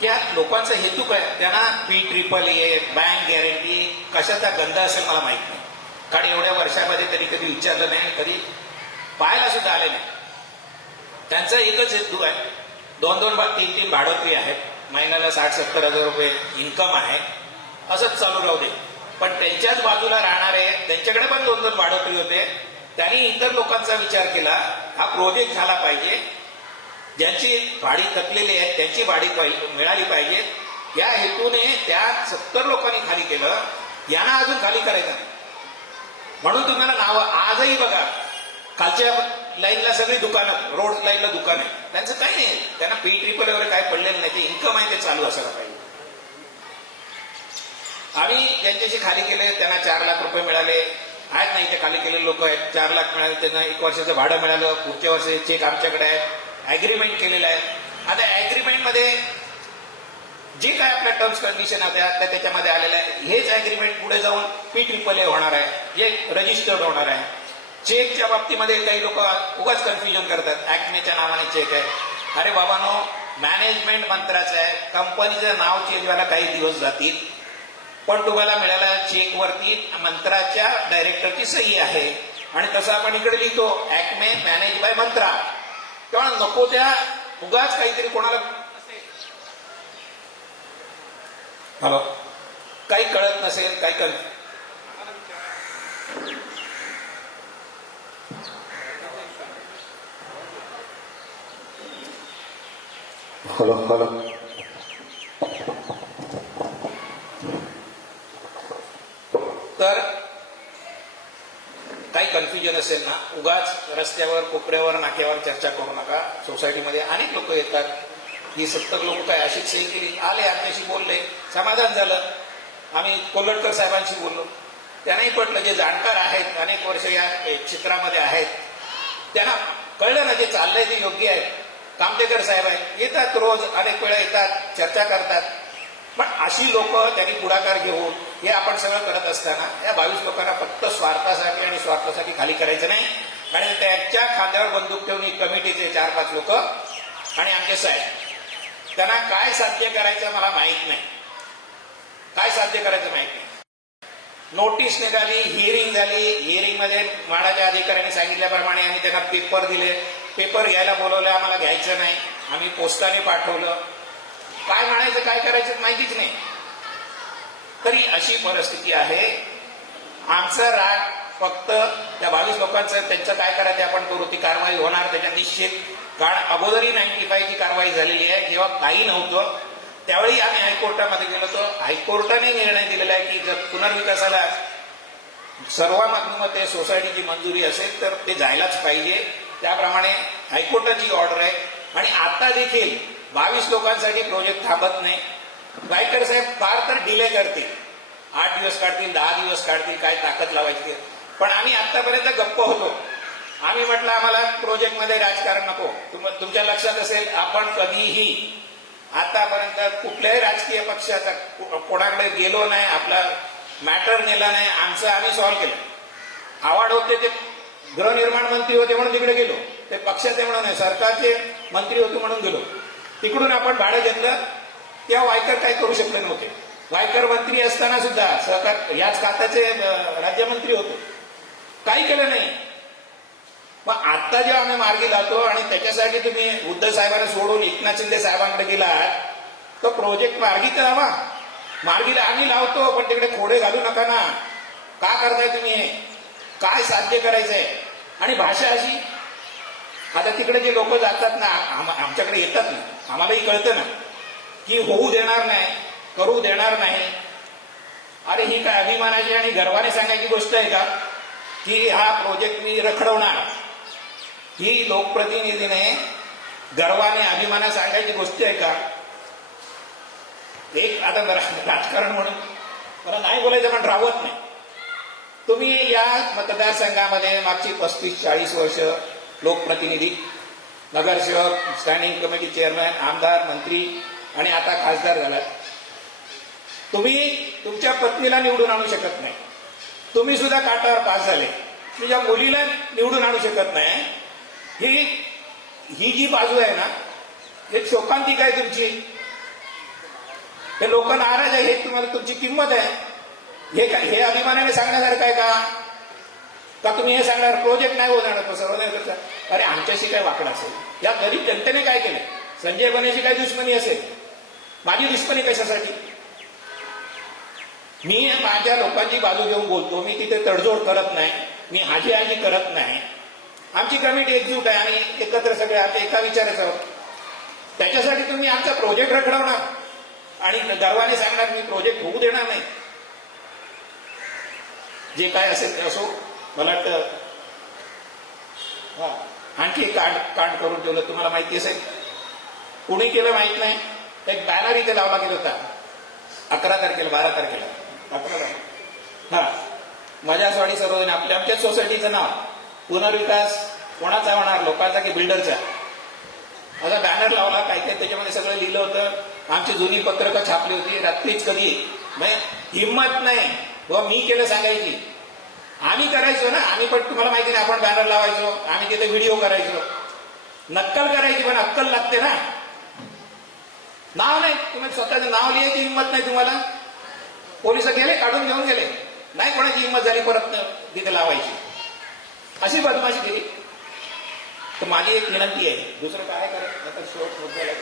की या लोकांचा हेतू काय. त्यांना PAAA, बँक गॅरंटी कशाचा गंध असेल मला माहित नाही, कारण एवढ्या वर्षामध्ये तरी कधी विचारलं नाही, कधी पाहायला सुद्धा आले नाही. त्यांचा एकच हेतू आहे. 2-2 3-3 भाडोत्री आहेत, महिन्याला 60-70 हजार रुपये इन्कम आहे, असंच चालू राहू दे. पण त्यांच्याच बाजूला राहणारे, त्यांच्याकडे पण 2-2 भाडोत्री होते, त्यांनी इतर लोकांचा विचार केला, हा प्रोजेक्ट झाला पाहिजे, ज्यांची भाडी थकलेली आहे त्यांची भाडी मिळाली पाहिजे, या हेतूने त्या 70 लोकांनी खाली केलं. यांना अजून खाली करायचं नाही म्हणून तुम्हाला नावं आजही बघा. खालच्या लाईनला सगळी दुकानं, रोड लाईनला दुकान आहे, त्यांचं काही नाही, त्यांना PAAA वगैरे काय पडलेलं नाही, ते इन्कम आहे ते चालू असायला पाहिजे. आम्ही ज्यांच्याशी खाली केले त्यांना 4 लाख रुपये मिळाले आहेत, नाही ते खाली केलेले लोक आहेत. 4 लाख मिळाले, त्यांना 1 वर्षाचं भाडं मिळालं, पुढच्या वर्षाचे चेक आमच्याकडे आहे, ऍग्रीमेंट केलेलं आहे. आता ऍग्रीमेंटमध्ये जे काय आपल्या टर्म्स कंडिशन होत्या त्याच्यामध्ये आलेलं आहे. हेच ऍग्रीमेंट पुढे जाऊन PAAA होणार आहे, जे रजिस्टर्ड होणार आहे. चेकच्या बाबतीमध्ये काही लोक उगाच कन्फ्युजन करतात, ऍक्मेच्या नावाने चेक आहे. अरे बाबांनो, मॅनेजमेंट मंत्राचं आहे, कंपनीचं नाव चेंज व्हायला काही दिवस जातील, पण तुम्हाला मिळालेल्या चेकवरती मंत्राच्या डायरेक्टरची सही आहे, आणि तसं आपण इकडे लिहितो ऍक्मे मॅनेज बाय मंत्रा. तेव्हा नको त्या उगाच काहीतरी कोणाला हॅलो काही कळत नसेल, काही हॅलो हॅलो तर काही कन्फ्युजन असेल ना, उगाच रस्त्यावर, कोपऱ्यावर, नाक्यावर चर्चा करू नका. सोसायटीमध्ये अनेक लोक येतात, ही 70 लोक काय अशीच सही केली, आले आमच्याशी बोलले, समाधान झालं. आम्ही कोल्हटकर साहेबांशी बोललो, त्यांनाही पटलं. जे जाणकार आहेत, अनेक वर्ष या क्षेत्रामध्ये आहेत, त्यांना कळलं ना जे चाललंय ते योग्य आहे. कामतेकर साहेब आहेत, येतात रोज, अनेक वेळा येतात, चर्चा करतात. पण अशी लोक त्यांनी पुढाकार घेऊन हे आपण सगळं करत असताना या 22 लोकांना फक्त स्वार्थासाठी आणि स्वार्थासाठी खाली करायचं नाही. आणि त्याच्या खांद्यावर बंदूक ठेवून ही कमिटीचे 4-5 लोक आणि आमचे साहेब, त्यांना काय साध्य करायचं मला माहित नाही. काय साध्य करायचं माहित नाही. नोटीस निघाली, हिअरिंग झाली. हिअरिंग मध्ये म्हाडाच्या अधिकाऱ्यांनी सांगितल्याप्रमाणे आम्ही त्यांना पेपर दिले. पेपर घ्यायला बोलवलं, आम्हाला घ्यायचं नाही. आम्ही पोस्टाने पाठवलं. काय म्हणायचं काय करायचं माहितीच नाही. तरी अशी परिस्थिती आहे. आमचा राग फक्त त्या 22 लोकांचं, त्यांचं काय करायचं आपण करू, ती कारवाई होणार त्याच्या निश्चित. कारण अगोदरही 95 ची कारवाई झालेली आहे. जेव्हा काही नव्हतं त्यावेळी आम्ही हायकोर्टामध्ये गेलो होतो. हायकोर्टाने निर्णय दिलेला आहे की जर पुनर्विकासाला सर्वानुमते सोसायटीची मंजुरी असेल तर ते जायलाच पाहिजे. त्याप्रमाणे हायकोर्टाची ऑर्डर आहे. आणि आता देखील 22 लोकांसाठी प्रोजेक्ट थांबत नाही. गायकर साहेब फार तर डिले करतील, 8 दिवस काढतील, 10 दिवस काढतील, काय ताकद लावायची. पण आम्ही आतापर्यंत गप्प होतो. आम्ही म्हटलं आम्हाला प्रोजेक्टमध्ये राजकारण नको. तुमच्या लक्षात असेल आपण कधीही आतापर्यंत कुठल्याही राजकीय पक्षाचा कोणाकडे गेलो नाही, आपला मॅटर नेला नाही. आमचं आम्ही सॉल्व्ह केलं. आवाड होते ते गृहनिर्माण मंत्री होते म्हणून तिकडे गेलो. ते पक्षाचे म्हणून नाही, सरकारचे मंत्री होते म्हणून गेलो. तिकडून आपण भाडं घेतलं. तेव्हा वायकर काही करू शकले नव्हते. वायकर मंत्री असताना सुद्धा सहकार याच खात्याचे राज्यमंत्री होते, काही केलं नाही. मग आता जेव्हा आम्ही मार्गी लावतो आणि त्याच्यासाठी तुम्ही उद्धव साहेबांना सोडून एकनाथ शिंदे साहेबांकडे गेलात, तो प्रोजेक्ट मार्गी तर लावा. मार्गीला आम्ही लावतो, पण तिकडे खोडे घालू नका ना. का करताय तुम्ही हे? काय साध्य करायचंय? आणि भाषा अशी, आता तिकडे जे लोक जातात ना, आमच्याकडे येतात ना, आम्हालाही कळतं ना की होऊ देणार नाही, करू देणार नाही. अरे ही काय अभिमानाची आणि गर्वाने सांगायची गोष्ट आहे का की हा प्रोजेक्ट मी रखडवणार? ही लोकप्रतिनिधीने गर्वाने अभिमानाने सांगायची गोष्ट आहे का? एक आता राजकारण म्हणून मला नाही बोलायचं पण राहत नाही. तुम्ही या मतदारसंघामध्ये मागची 35-40 वर्ष लोकप्रतिनिधी, नगरसेवक, स्टँडिंग कमिटी चेअरमॅन, आमदार, मंत्री आणि आता खासदार झालात. तुम्ही तुमच्या पत्नीला निवडून आणू शकत नाही. तुम्ही सुद्धा काटावर पास झाले. तुझ्या मुलीला निवडून आणू शकत नाही. ही जी बाजू आहे ना, हे शोकांतिक आहे तुमची. हे लोक नाराज आहे, हे तुम्हाला तुमची किंमत आहे. हे अभिमानाने सांगण्यासारखं आहे का तुम्ही हे सांगणार प्रोजेक्ट नाही होणार तो सर्व? अरे आमच्याशी काय वाकडा असेल? या गरीब जनतेने काय केलं? संजय बनेची काय दुश्मनी असेल? माझी दुश्मनी कशासाठी? मी माझ्या लोकांची बाजू घेऊन बोलतो. मी तिथे तडजोड करत नाही, मी हाजी करत नाही. आमची कमिटी एकजूट आहे आणि एकत्र सगळे आता एका विचाराचं आहोत. त्याच्यासाठी तुम्ही आमचा प्रोजेक्ट रखडवणार आणि गर्वाने सांगणार मी प्रोजेक्ट होऊ देणार नाही. जे काय असेल ते असो. मला वाटतं आणखी एक कांड करून ठेवलं. तुम्हाला माहिती असेल, कुणी केलं माहित नाही. एक बॅनर इथे लावला गेला होता 11 तारखेला, 12 तारखेला, 11 माझ्याचवाडी सर्वजण आमच्याच सोसायटीचं नाव पुनर्विकास कोणाचा होणार, लोकांचा की बिल्डरचा, असा बॅनर लावला. काय काय त्याच्यामध्ये सगळं लिहिलं होतं. आमची जुनी पत्रकं छापली होती. रात्रीच कधी हिंमत नाही व मी केलं सांगायची. आम्ही करायचो ना, आम्ही पण तुम्हाला माहिती नाही, आपण बॅनर लावायचो, आम्ही तिथे व्हिडिओ करायचो. नक्कल करायची पण अक्कल लागते ना. नाव नाही, तुम्ही स्वतःचं नाव लिहायची हिंमत नाही तुम्हाला. पोलिस गेले, काढून घेऊन गेले. नाही कोणाची हिंमत झाली परत तिथे लावायची. अशी बदमाशी केली. तर माझी एक विनंती आहे, दुसरं काय करायचं आता शेवट होत गेला.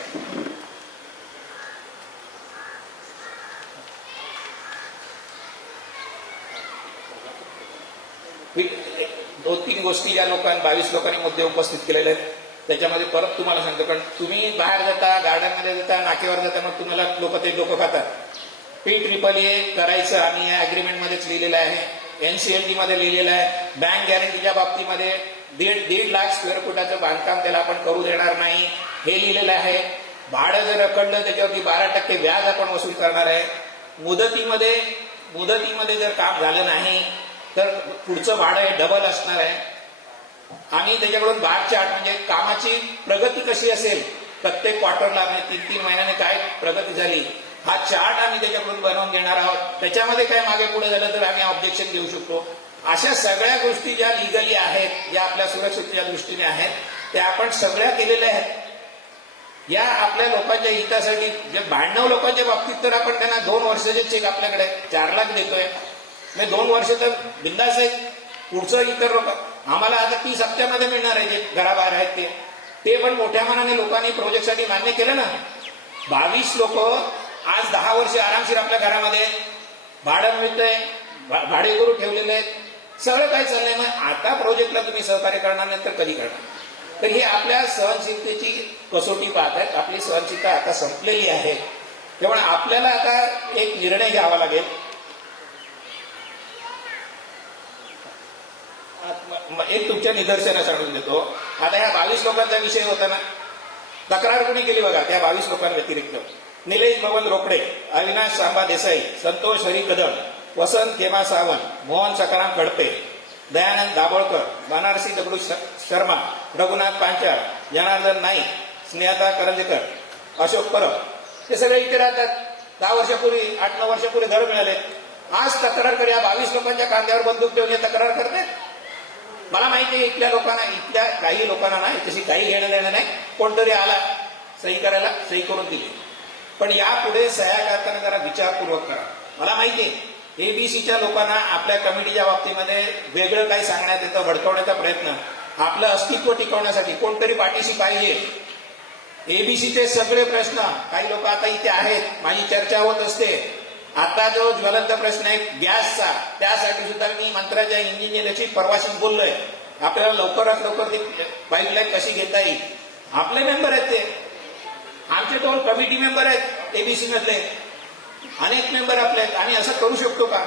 दोन तीन गोष्टी ज्या लोकांनी 22 लोकांनी मुद्दे उपस्थित केलेले आहेत त्याच्यामध्ये परत तुम्हाला सांगतो. कारण तुम्ही बाहेर जाता, गार्डनमध्ये जाता, नाकेवर जाता, मग तुम्हाला ते लोक खातात. PAAA करायचं आम्ही या अग्रीमेंटमध्येच लिहिलेलं आहे, NCLT मध्ये लिहिलेलं आहे. बँक गॅरंटीच्या बाबतीमध्ये 1.5 लाख स्क्वेअर फुटाचं बांधकाम त्याला आपण करू देणार नाही हे लिहिलेलं आहे. भाडं जर रखडलं त्याच्यावरती 12% व्याज आपण वसूल करणार आहे. मुदतीमध्ये जर काम झालं नाही तर पुढचं भाडं हे डबल असणार आहे. आम्ही त्याच्याकडून बार चार्ट म्हणजे कामाची प्रगती कशी असेल, प्रत्येक क्वार्टरला म्हणजे 3-3 महिन्याने काय प्रगती झाली हा चार्ट आम्ही त्याच्याकडून बनवून घेणार आहोत. त्याच्यामध्ये काय मागे पुढे झालं तर आम्ही ऑब्जेक्शन देऊ शकतो. अशा सगळ्या गोष्टी ज्या लिगली आहेत, ज्या आपल्या सुरक्षिततेच्या दृष्टीने आहेत, त्या आपण सगळ्या केलेल्या आहेत. या आपल्या लोकांच्या हितासाठी जे 92 लोकांच्या बाबतीत तर आपण त्यांना 2 वर्षाचे चेक आपल्याकडे 4 लाख देतोय. 2 वर्ष तर बिंदास आहेत. पुढचं इतर लोक आम्हाला आता 30 हप्त्यामध्ये मिळणार आहे जे घराबाहेर आहेत ते पण मोठ्या मनाने लोकांनी प्रोजेक्टसाठी मान्य केलं ना. 22 लोक आज 10 वर्ष आरामशीर आपल्या घरामध्ये भाडं मिळतंय, भाडे करून ठेवलेले आहेत, सगळं काय चाललंय. मग आता प्रोजेक्टला तुम्ही सहकार्य करणार नाही तर कधी करणार? तर हे आपल्या सहनशीलतेची कसोटी पाहत आहेत. आपली सहनशीलता आता संपलेली आहे. त्यामुळे आपल्याला आता एक निर्णय घ्यावा लागेल. एक तुमच्या निदर्शनास आणून देतो. आता ह्या 22 लोकांचा विषय होता ना, तक्रार कोणी केली बघा त्या 22 लोकांव्यतिरिक्त? निलेश बबन रोकडे, अविनाश सांबा देसाई, संतोष हरी कदम, वसंत खेमा सावंत, मोहन सकाराम खडपे, दयानंद दाभोळकर, बनारसी दगडू शर्मा, रघुनाथ पांचाळ, जनार्दन नाईक, स्नेहता करंजेकर, अशोक परब, हे सगळे इथे राहतात. 10 वर्षापूर्वी 8-9 वर्षापूर्वी घर मिळाले. आज तक्रार कर, या 22 लोकांच्या कांद्यावर बंदूक ठेवून तक्रार करते. मला माहिती आहे इथल्या लोकांना, इथल्या काही लोकांना नाही तशी काही घेणं देणं नाही. कोणतरी आला सही करायला, सही करून दिली. पण यापुढे सह्या करताना जरा विचारपूर्वक करा. मला माहिती आहे एबीसीच्या लोकांना आपल्या कमिटीच्या बाबतीमध्ये वेगळं काही सांगण्यात येतं, भडकवण्याचा प्रयत्न. आपलं अस्तित्व टिकवण्यासाठी कोणतरी पाठीशी पाहिजे. एबीसीचे सगळे प्रश्न, काही लोक आता इथे आहेत, माझी चर्चा होत असते. आता जो ज्वलंत प्रश्न आहे गॅसचा, त्यासाठी सुद्धा मी मंत्र्याच्या इंजिनियरशी परवाशी बोललोय. आपल्याला लवकरात लवकर ती पाईपलाईन कशी घेता येईल. आपले मेंबर आहेत ते, आमचे 2 कमिटी मेंबर आहेत एबीसी मधले, अनेक मेंबर आपले आहेत. आणि असं करू शकतो का?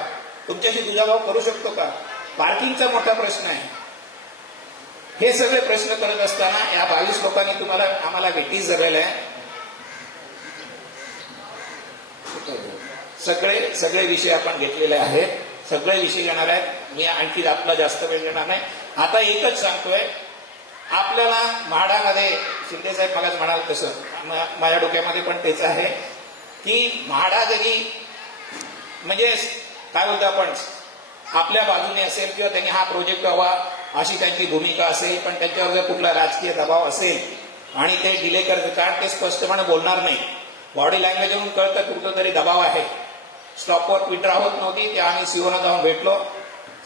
तुमच्याशी दुजाभाव करू शकतो का? पार्किंगचा मोठा प्रश्न आहे. हे सगळे प्रश्न करत असताना या 22 लोकांनी तुम्हाला आम्हाला नोटीस दिलेलं आहे. सगळे विषय आपण घेतलेले आहेत, सगळे विषय घेणार आहेत. मी आणखी आपला जास्त वेळ घेणार नाही. आता एकच सांगतोय, आपल्याला म्हाडामध्ये शिंदे साहेब मगाच म्हणाल तसं माझ्या डोक्यामध्ये पण तेच आहे की म्हाडा जरी म्हणजे काय बोलतो आपण आपल्या बाजूने असेल किंवा त्यांनी हा प्रोजेक्ट हवा अशी त्यांची भूमिका असेल, पण त्यांच्यावर जर कुठला राजकीय दबाव असेल आणि ते डिले करत, कारण ते स्पष्टपणे बोलणार नाही. बॉडी लँग्वेजवरून कळतं कुठं तरी दबाव आहे. स्टॉपवर विड्रॉ होत नव्हती, त्या आम्ही सीओना जाऊन भेटलो.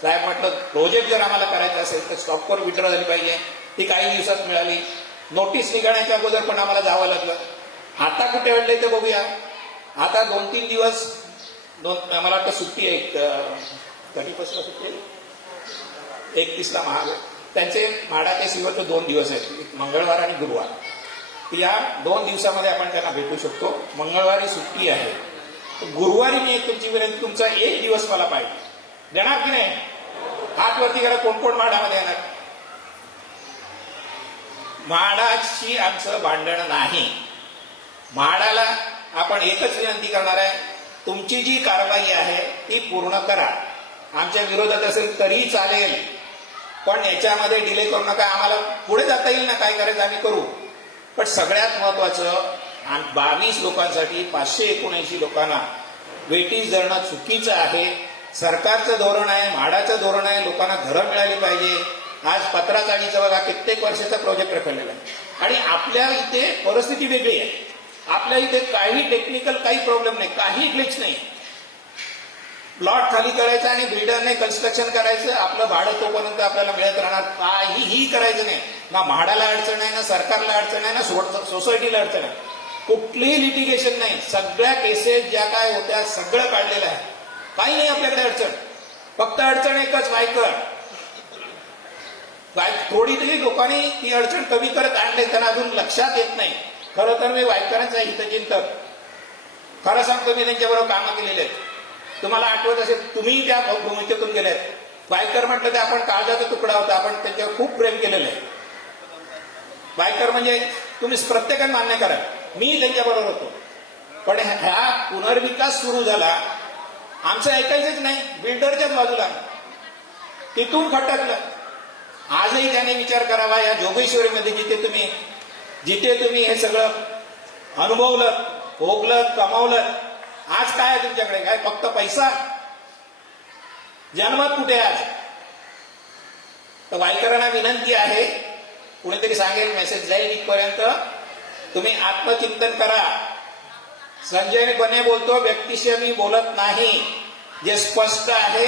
साहेब म्हटलं प्रोजेक्ट जर आम्हाला करायचा असेल तर स्टॉपवर विड्रॉ झाली पाहिजे. ती काही दिवसात मिळाली. नोटीस निघण्याच्या अगोदर पण आम्हाला जावं लागलं. आता कुठे वेळलंय ते बघूया. आता 2-3 दिवस मला वाटतं सुट्टी आहे, कधीपासून सुट्टी आहे? 31ला महाग. त्यांचे म्हाडाचे सीओ तर 2 दिवस आहेत, मंगळवार आणि गुरुवार. या 2 दिवसामध्ये आपण त्यांना भेटू शकतो. मंगळवारी सुट्टी आहे, गुरुवारी मी तुमची विनंती, तुमचा 1 दिवस मला पाहिजे. देणार की नाही? हात वरती करा. कोण कोण म्हाडामध्ये येणार? म्हाडाशी आमचं भांडण नाही. म्हाडाला आपण एकच विनंती करणार आहे, तुमची जी कारवाई आहे ती पूर्ण करा. आमच्या विरोधात असेल तरीही चालेल, पण याच्यामध्ये डिले करू नका. आम्हाला पुढे जाता येईल ना, काय करायचं आम्ही करू. पण सगळ्यात महत्वाचं 22 लोकांसाठी 579 लोकांना वेटीस धरणं चुकीचं आहे. सरकारचं धोरण आहे, म्हाडाचं धोरण आहे, लोकांना घरं मिळाली पाहिजे. आज पत्राचाळीचा बघा कित्येक वर्षाचा प्रोजेक्ट रखडलेला आहे आणि आपल्या इथे परिस्थिती वेगळी आहे. आपल्या इथे काही टेक्निकल काही प्रॉब्लेम नाही, काही ग्लिच नाही. प्लॉट खाली करायचा आणि बिल्डरने कन्स्ट्रक्शन करायचं, आपलं भाडं तोपर्यंत आपल्याला मिळत राहणार. काहीही करायचं नाही. ना म्हाडाला अडचण आहे, ना सरकारला अडचण आहे, ना सोसायटीला अडचण आहे. कुठलीही लिटिगेशन नाही. सगळ्या केसेस ज्या काय होत्या सगळं काढलेलं आहे. काही नाही आपल्याकडे अडचण. फक्त अडचण एकच, वायकर. थोडी तरी लोकांनी ती अडचण कमी करत आणले, त्यांना अजून लक्षात येत नाही. खरं तर मी वायकरांचा हितचिंतक, खरं सांगतो, मी त्यांच्याबरोबर कामं केलेले आहेत. तुम्हाला आठवत असेल, तुम्ही त्या भूमिकेतून गेलेत. वायकर म्हटलं तर आपण काळजाचा तुकडा होता, आपण त्यांच्यावर खूप प्रेम केलेलं आहे. वायकर म्हणजे तुम्ही प्रत्येकाने मान्य करा, मी त्यांच्याबरोबर होतो. पण ह्या पुनर्विकास सुरू झाला, आमचं ऐकायचंच नाही, बिल्डरच्याच बाजूला. तिथून खटकलं. आजही त्याने विचार करावा, या जोगेश्वरीमध्ये जिथे तुम्ही हे सगळं अनुभवलं, भोगलं, कमावलं, आज काय आहे तुमच्याकडे? काय फक्त पैसा? जनमत कुठे आज? तर वाईकरांना विनंती आहे, कुणीतरी सांगेल, मेसेज जाईल इथपर्यंत, तुम्ही आत्मचिंतन करा. संजय बने बोलतो, व्यक्तिशय मी बोलत नाही. जे स्पष्ट आहे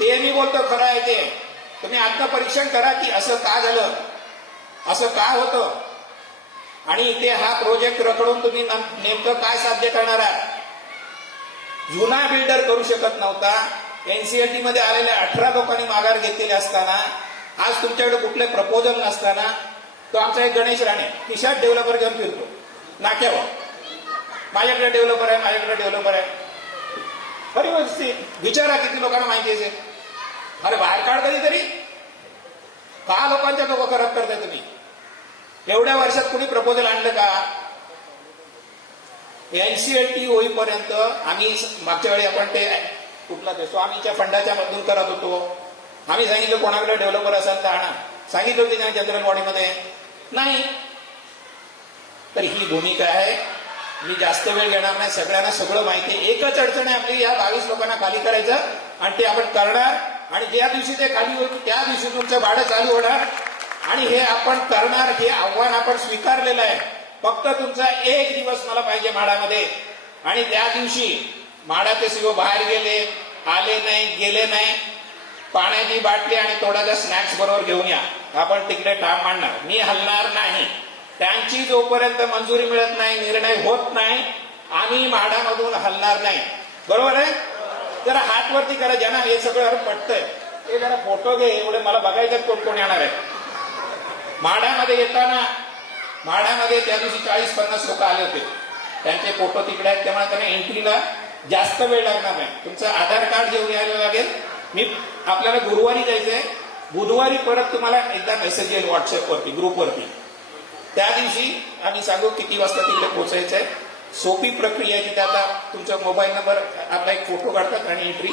ते मी बोलतो, खरं आहे ते. तुम्ही आत्मपरीक्षण करा की असं का झालं, असं का होतं, आणि इथे हा प्रोजेक्ट रखडून तुम्ही नेमकं काय साध्य करणार आहात. जुना बिल्डर करू शकत नव्हता. एनसीएलटी मध्ये आलेल्या 18 लोकांनी माघार घेतलेले असताना, आज तुमच्याकडे कुठले प्रपोजल नसताना, तो आमचा एक गणेश राणे खिशात डेव्हलपर घेऊन फिरतो नाक्यावर. माझ्याकडे डेव्हलपर आहे, माझ्याकडे डेव्हलपर आहे. खरी वस्तू विचारा किती लोकांना माहिती असेल. अरे बाहेर काढ कधीतरी. का लोकांच्या डोकं खराब करताय तुम्ही? एवढ्या वर्षात कुणी प्रपोजल आणलं का? एनसीएलटी होईपर्यंत आम्ही मागच्या वेळी आपण ते कुठला ते स्वामीच्या फंडाच्या मधून करत होतो. आम्ही सांगितलं कोणाकडे डेव्हलपर असेल तर आणा. सांगितलं होती ना जनरल बॉडीमध्ये, नाही. तर ही भूमिका आहे. मी जास्त वेळ घेणार नाही. सगळ्यांना सगळं माहिती आहे. एकच अडचण आहे आपली, या 22 लोकांना खाली करायचं, आणि ते आपण करणार. आणि ज्या दिवशी ते खाली होईल त्या दिवशी तुमचं भाडं चालू होणार, आणि हे आपण करणार. हे आव्हान आपण स्वीकारलेलं आहे. फक्त तुमचा एक दिवस मला पाहिजे म्हाडामध्ये, आणि त्या दिवशी म्हाडाचे सीओ बाहेर गेले, आले नाही, गेले नाही, पाण्याची बाटली आणि थोडासा स्नॅक्स बरोबर घेऊन या. आपण तिकडे ठाम मांडणार. मी हलणार नाही. त्यांची जोपर्यंत मंजुरी मिळत नाही, निर्णय होत नाही, आम्ही म्हाडामधून हलणार नाही. बरोबर आहे? जरा हात वरती करा ज्यांना हे सगळं पटतंय. हे जरा फोटो घे, एवढे मला बघायचं कोण कोण येणार आहे. म्हाडामध्ये येताना, म्हाडामध्ये त्या दिवशी 40-50 लोक आले होते. त्यांचे फोटो तिकडे आहेत, त्यामुळे त्यांना एंट्रीला जास्त वेळ लागणार नाही. तुमचं आधार कार्ड घेऊन यायला लागेल. मी आपल्याला गुरुवारी जायचंय. बुधवारी परत तुम्हाला एकदा मेसेज येईल व्हॉट्सअपवरती, ग्रुपवरती. त्या दिवशी आम्ही सांगू किती वाजता तिकडे पोहोचायचंय. सोपी प्रक्रिया आहे. तिथे आता तुमचा मोबाईल नंबर, आपला एक फोटो काढतात आणि एंट्री.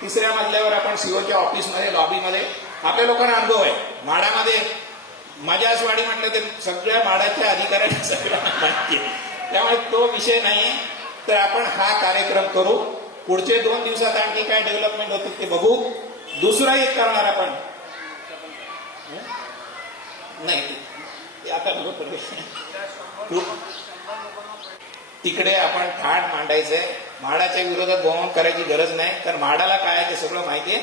3ऱ्या मजल्यावर आपण सीओच्या ऑफिसमध्ये, लॉबीमध्ये. आपल्या लोकांना अनुभव आहे. म्हाडामध्ये माझ्याचवाडी म्हटलं तर सगळ्या म्हाडाच्या अधिकाऱ्यांना सगळ्यांना माहिती आहे. त्यामुळे तो विषय नाही. तर आपण हा कार्यक्रम करू. पुढचे 2 दिवसात आणखी काय डेव्हलपमेंट होतं ते बघू. दुसरा एक करणार आपण, नाही आता तिकडे आपण ठाण मांडायचंय. म्हाडाच्या विरोधात बहुमत करायची गरज नाही, कारण म्हाडाला काय आहे ते सगळं माहिती आहे.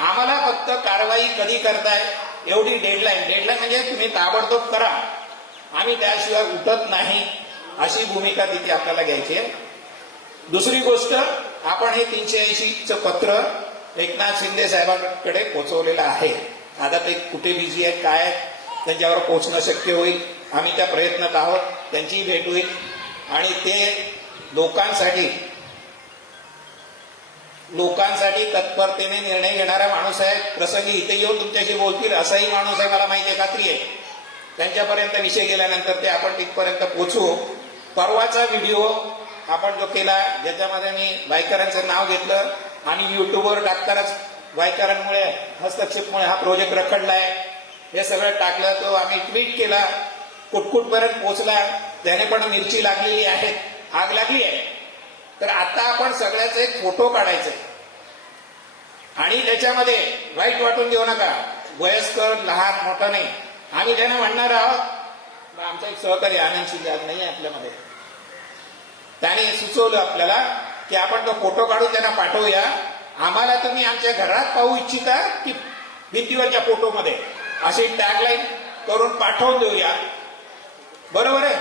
आम्हाला फक्त कारवाई कधी करताय एवढी डेडलाईन म्हणजे तुम्ही ताबडतोब करा, आम्ही त्याशिवाय उठत नाही, अशी भूमिका तिथे आपल्याला घ्यायची आहे. दुसरी गोष्ट, आपण हे 380चं पत्र एकनाथ शिंदे साहेबांकडे पोहोचवलेलं आहे. आता ते कुठे बिझी आहेत, काय आहेत, त्यांच्यावर पोहोचणं शक्य होईल. आम्ही त्या प्रयत्नात आहोत. त्यांचीही भेट होईल. आणि ते लोकांसाठी तत्परतेने निर्णय घेणारा माणूस आहे. प्रसंगी इथे येऊन तुमच्याशी बोलतील असाही माणूस आहे, मला माहिती आहे, खात्री आहे. त्यांच्यापर्यंत विषय गेल्यानंतर ते आपण तिथपर्यंत पोहोचू. परवाचा व्हिडिओ आपण जो केला, ज्याच्यामध्ये मी वायकरांचं नाव घेतलं आणि युट्यूबवर टाकतानाच वायकरांमुळे, हस्तक्षेपमुळे हा प्रोजेक्ट रखडलाय, हे सगळं टाकलं. तो आम्ही ट्विट केला, कुटकुटपर्यंत पोहोचला. त्याने पण मिरची लागलेली आहे, आग लागली आहे. तर आता आपण सगळ्याचे एक फोटो काढायचे आणि त्याच्यामध्ये वाईट वाटून घेऊ नका, वयस्कर, लहान, मोठा नाही. आम्ही त्यांना म्हणणार आहोत. आमचा एक सहकारी आनंद शिंदे आज नाही आहे आपल्यामध्ये, त्याने सुचवलं आपल्याला की आपण तो फोटो काढून त्यांना पाठवूया. आम्हाला तुम्ही आमच्या घरात पाहू इच्छिता की भिंतीवरच्या फोटोमध्ये, अशी टॅगलाईन करून पाठवून देऊया. बरोबर आहे?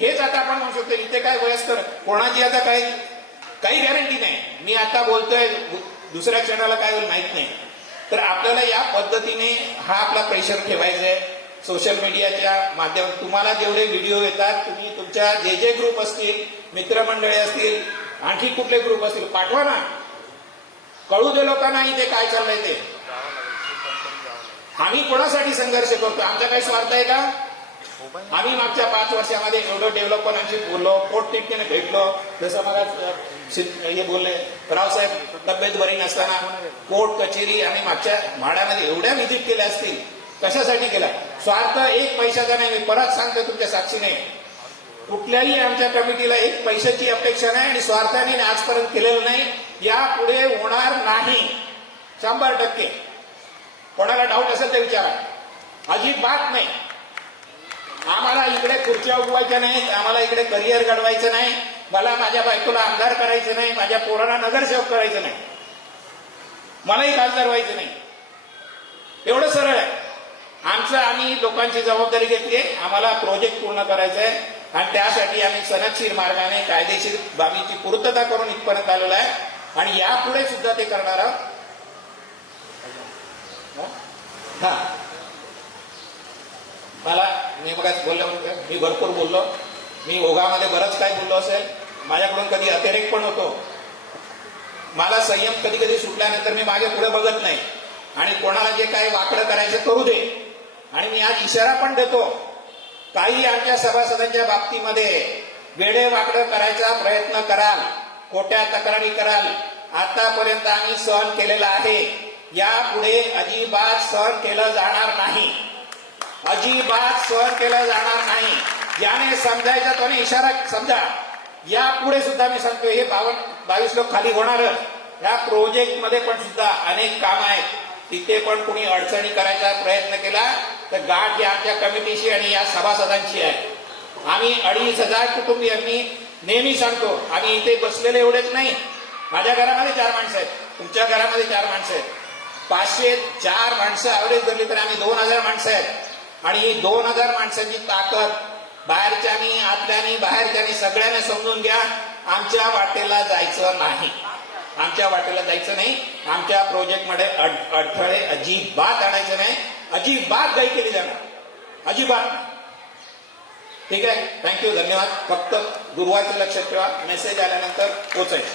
हेच आता आपण म्हणू शकतो. इथे काय वयस्कर कोणाची आता काही गॅरंटी नाही. मी आता बोलतोय, दुसऱ्या क्षणाला काय होईल माहित नाही. तर आपल्याला या पद्धतीने हा आपला प्रेशर ठेवायचा आहे. सोशल मीडियाच्या माध्यमातून तुम्हाला जेवढे व्हिडिओ येतात, तुम्ही तुमच्या जे ग्रुप असतील, मित्रमंडळी असतील, आणखी कुठले ग्रुप असतील, पाठवा ना. कळू दे लोकांना इथे काय चाललंय ते. आम्ही कोणासाठी संघर्ष करतो? आमचा काही स्वार्थ आहे का? आम्ही मागच्या 5 वर्षामध्ये एवढं डेव्हलपरांशी बोललो, पोटतिडकीने भेटलो. जसं मला हे बोलले रावसाहेब, तब्येत बरी नसताना कोर्ट कचेरी आणि मागच्या म्हाडामध्ये एवढ्या व्हिजिट केल्या असतील. कशासाठी केला? स्वार्थ एक पैशाचा नाही. मी परत सांगतो तुमच्या साक्षीने, कुठल्याही आमच्या कमिटीला एक पैशाची अपेक्षा नाही आणि स्वार्थाने आजपर्यंत केलेलं नाही, यापुढे होणार नाही. 100%. कोणाला डाऊट असेल तर विचारा. अजिबात नाही. आम्हाला इकडे खुर्च्या उगवायच्या नाहीत, आम्हाला इकडे करिअर घडवायचं नाही, मला माझ्या बायकोला आमदार करायचं नाही, माझ्या पोराला नगरसेवक करायचं नाही, मलाही खासदार व्हायचं नाही. एवढं सरळ आहे. आमचं आम्ही लोकांची जबाबदारी घेतली आहे. आम्हाला प्रोजेक्ट पूर्ण करायचा आहे आणि त्यासाठी आम्ही सनदशीर मार्गाने कायदेशीर बाबीची पूर्तता करून इथपर्यंत आलेलो आहे आणि यापुढे सुद्धा ते करणार आहोत. हा, मला मी बघाच बोललो, मी भरपूर बोललो, मी ओघामध्ये बरंच काय बोललो असेल, माझ्याकडून कधी अतिरेक पण होतो. मला संयम कधी कधी सुटल्यानंतर मी मागे पुढे बघत नाही आणि कोणाला जे काही वाकडं करायचं करू दे. आणि मी आज इशारा पण देतो, काही आमच्या सभासदांच्या बाबतीमध्ये वेडे वाकडं करायचा प्रयत्न कराल, खोट्या तक्रारी कराल, आतापर्यंत आम्ही सहन केलेला आहे, यापुढे अजिबात सहन केलं जाणार नाही. अजिबात सहन केलं जाणार नाही. याने समजायचा तो इशारा समजा. यापुढे सुद्धा मी सांगतो, हे 22 लोक खाली होणारच. या प्रोजेक्ट मध्ये पण सुद्धा अनेक काम आहेत, तिथे पण कुणी अडचणी करायचा प्रयत्न केला तर गाठ या आमच्या कमिटीशी आणि या सभासदांची आहे. आम्ही 2,500 कुटुंबियांनी नेहमी सांगतो, आम्ही इथे बसलेले एवढेच नाही, माझ्या घरामध्ये 4 माणसं आहेत, तुमच्या घरामध्ये 4 माणसं आहेत, 504 माणसं ॲव्हरेज धरली तर आम्ही 2,000 माणसं आहेत. आणि ही 2,000 माणसांची ताकद बाहेरच्यानी, आतल्यानी, बाहेरच्यानी सगळ्यांनी समजून घ्या. आमच्या वाटेला जायचं नाही, आमच्या वाटेला जायचं नाही. आमच्या प्रोजेक्टमध्ये अडथळे अजिबात आणायचं नाही, अजिबात गाई केली जाणार, अजिबात. ठीक आहे, थँक्यू, धन्यवाद. फक्त गुरुवारचं लक्षात ठेवा, मेसेज आल्यानंतर पोचायचं.